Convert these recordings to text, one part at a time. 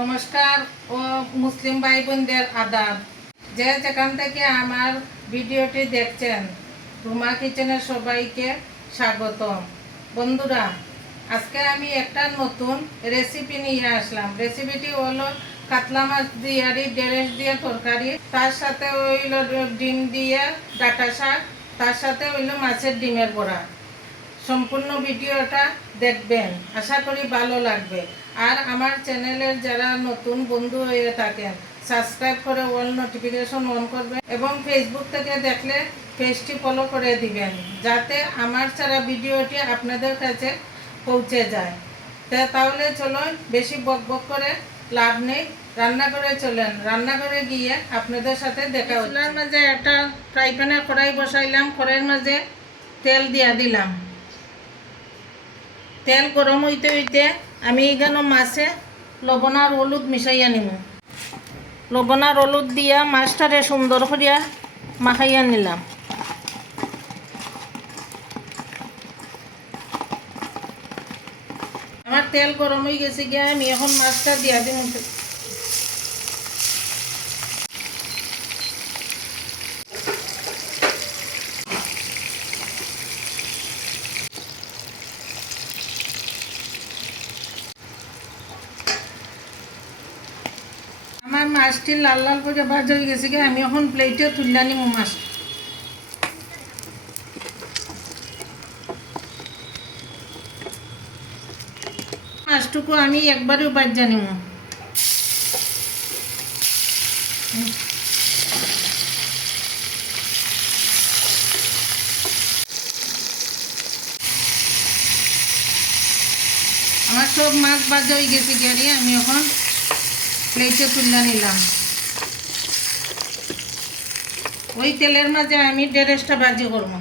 নমস্কার ও মুসলিম ভাই বোনদের আদাব। যে যেখান থেকে আমার ভিডিওটি দেখছেন, রুমা কিচেনের সবাইকে স্বাগতম। বন্ধুরা, আজকে আমি একটা নতুন রেসিপি নিয়ে আসলাম। রেসিপিটি হলো কাতলা মাছ দিয়ে ঢেঁড়স দিয়ে তরকারি, তার সাথে হইল ডিম দিয়ে ডাঁটা শাক, তার সাথে হইল মাছের ডিমের বড়া। সম্পূর্ণ ভিডিওটা দেখবেন, আশা করি ভালো লাগবে। আর আমার চ্যানেলের যারা নতুন বন্ধু হয়ে থাকেন, সাবস্ক্রাইব করে অল নোটিফিকেশন অন করবেন এবং ফেসবুক থেকে দেখলে পেজটি ফলো করে দিবেন, যাতে আমার ছাড়া ভিডিওটি আপনাদের কাছে পৌঁছে যায়। তাহলে চলুন, বেশি বক বক করে লাভ নেই, রান্নাঘরে চলেন। রান্নাঘরে গিয়ে আপনাদের সাথে দেখা হচ্ছে। চুলার মাঝে একটা ফ্রাই প্যানে কড়াই বসাইলাম, কড়াইয়ের মাঝে তেল দিয়া দিলাম। তেল গরম হইতে হইতে আমি এখানে মাছে লবণ আর হলুদ মিশাইয়া নিব। লবণ আর হলুদ দিয়া মাছটারে সুন্দর করিয়া মাখাইয়া নিলাম। আমার তেল গরম হয়ে গেছে গিয়া আমি এখন মাছটা দিয়া দিব। আমার মাছটি লাল লাল করে ভাজা হয়ে গেছে গিয়ে আমি এখন প্লেটে তুলে নিব মাছ। মাছটুকু আমি একবারেও ভাজা নিব। আমার সব মাছ ভাজা হয়ে গেছে গিয়ে আমি এখন প্লেটে তুলে নিলাম। ওই তেলের মাঝে আমি ঢেঁড়সটা ভাজি করব।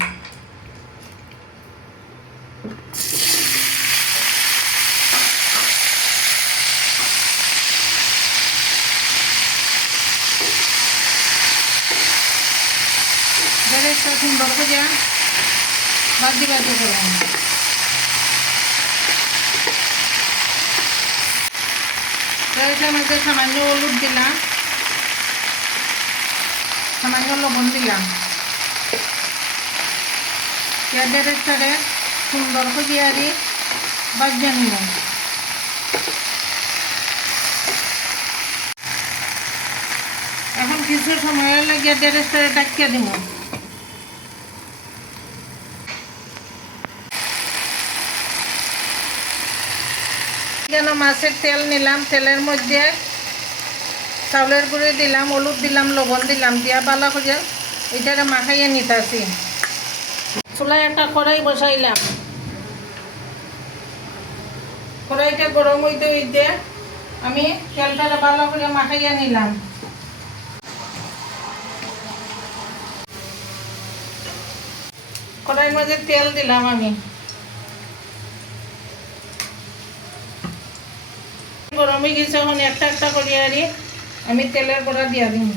ঢেঁড়সটা সুন্দর করে ভাজি ভাজি করব। ঢেঁড়সের মধ্যে সামান্য হলুদ দিলাম, সামান্য লবণ দিলাম। ঢেঁড়সটারে সুন্দর করে আরি ভাজা নিব। এখন কিছু সময় লাগিয়ে ঢেঁড়সটারে ডাকিয়ে দিব। কেন মাছের তেল নিলাম, তেলের মধ্যে চাউলের গুঁড়ি দিলাম, হলুদ দিলাম, লবণ দিলাম, দিয়া বালা করে এটাকে মাখাইয়ে নিতেছি। চুলায় একটা কড়াই বসাইলাম। কড়াইটা গরম হইতে হইতে আমি তেলটাকে ভালো করে মাখাইয়া নিলাম। কড়াইয়ের মধ্যে তেল দিলাম আমি। গরম হয়ে গেছে, এখন একটা একটা করে আমি তেলের বড়া দিয়া দিই।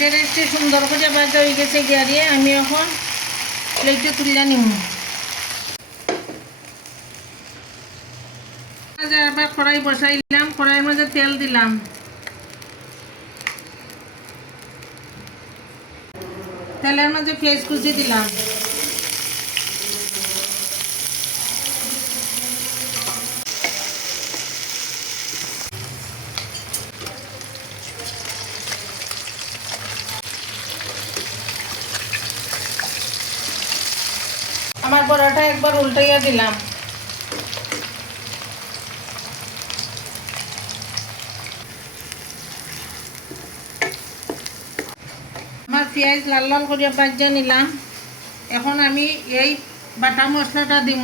ঢেঁড়সটি সুন্দর করে ভাজা হয়ে গেছে গিয়ে আমি এখন প্লেটে তুলে নিব। আবার কড়াই বসাইলাম, কড়াইয়ের মধ্যে তেল দিলাম। তেলের মধ্যে পেঁয়াজ কুচি দিলাম। আমার বড়াটা একবার উল্টাইয়া দিলাম। আমার পেঁয়াজ লাল লাল করে ভাজা নিলাম। এখন আমি এই বাটা মশলাটা দিব।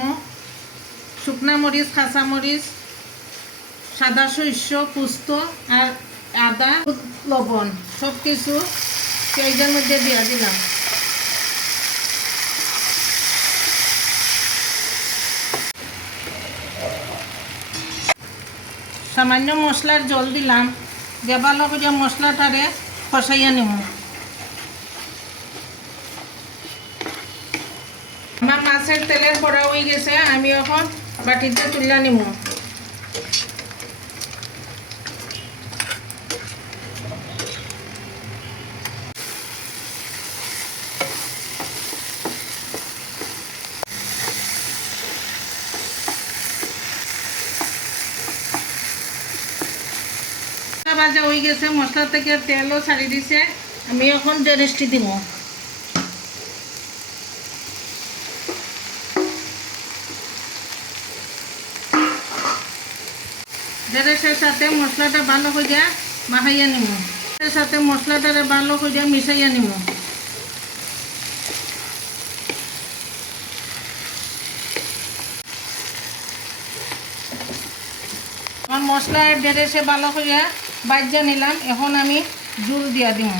শুকনা মরিচ, কাঁচা মরিচ, সাদা শস্য, পোস্ত আর আদা, লবণ সব কিছু পেঁয়াজের মধ্যে দিয়ে দিলাম। সামান্য মশলার জল দিলাম, দিয়ে ভালো করে মশলাটারে কষাইয়া নিব। আমার মাছের তেলের পড়া হয়ে গেছে, আমি এখন বাটিতে তুলে নিব। ভাজা হয়ে গেছে, মশলা থেকে তেলও ছাড়ি দিছে, আমি এখন ডেরেসটি দিব। ডেরেসের সাথে মশলাটা ভালো করে মাখাইয়া নিব, এর সাথে মশলাটারে ভালো করে মিশাইয়া নিব। আমার মশলা ডেরেসে ভালো করে বাজ্যা নিলাম, এখন আমি জুল দিয়া দিব।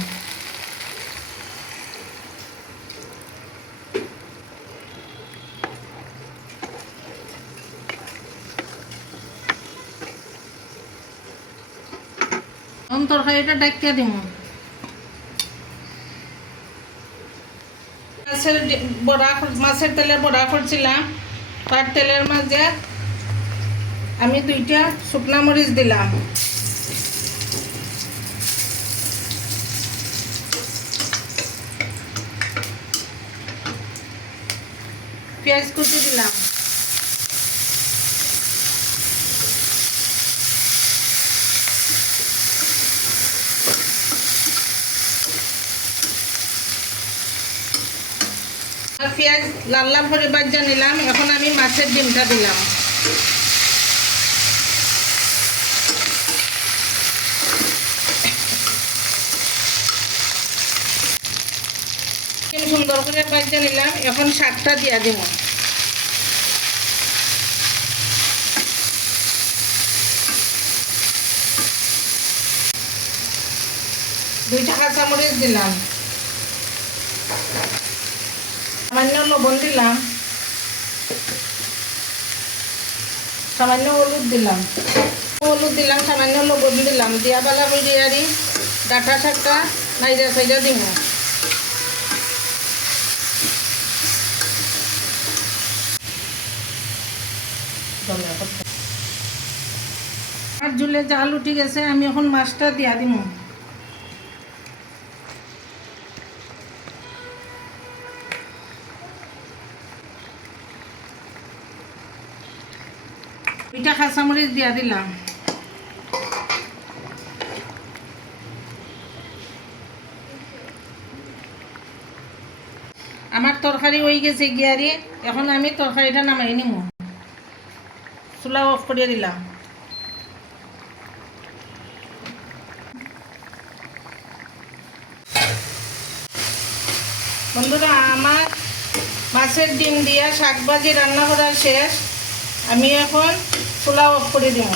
তরকারিটা ডাকিয়া দিব। মাছের তেলে বড়া করছিলাম, তার তেলের মাঝে আমি 2টা শুকনা মরিচ দিলাম, পেঁয়াজ কুচি দিলাম, পেঁয়াজ লাল লাল করে বাজ্যা নিলাম। এখন আমি মাছের ডিমটা দিলাম, সুন্দর করে বাজ্যা নিলাম। এখন শাকটা দিয়া দিব, দুইটা কাঁচামরিচ দিলাম, সামান্য লবণ দিলাম, সামান্য হলুদ দিলাম, সামান্য লবণ দিলাম, দিয়া বালা করে দিয়ারি ডাটা শাকটা নাইজা সাইজা দিব। আর ঝুলে জাল উঠে গেছে, আমি এখন মাছটা দিয়া দিব। দুইটা কাঁচামরিচ দিয়া দিলাম, আমার তরকারি হয়ে গেছে গিয়ারি। এখন আমি তরকারিটা নামাই নিব, চুলা অফ করে দিলাম। বন্ধুরা, আমার মাছের ডিম দিয়া শাকভাজি রান্না করা শেষ, আমি এখন চুলা অফ করে দিব।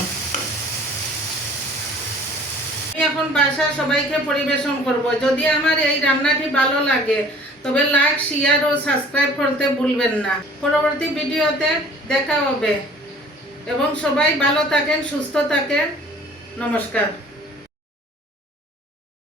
আমি এখন বাসায় সবাইকে পরিবেশন করব। যদি আমার এই রান্নাটি ভালো লাগে তবে লাইক, শেয়ার ও সাবস্ক্রাইব করতে ভুলবেন না। পরবর্তী ভিডিওতে দেখা হবে এবং সবাই ভালো থাকেন, সুস্থ থাকেন। নমস্কার।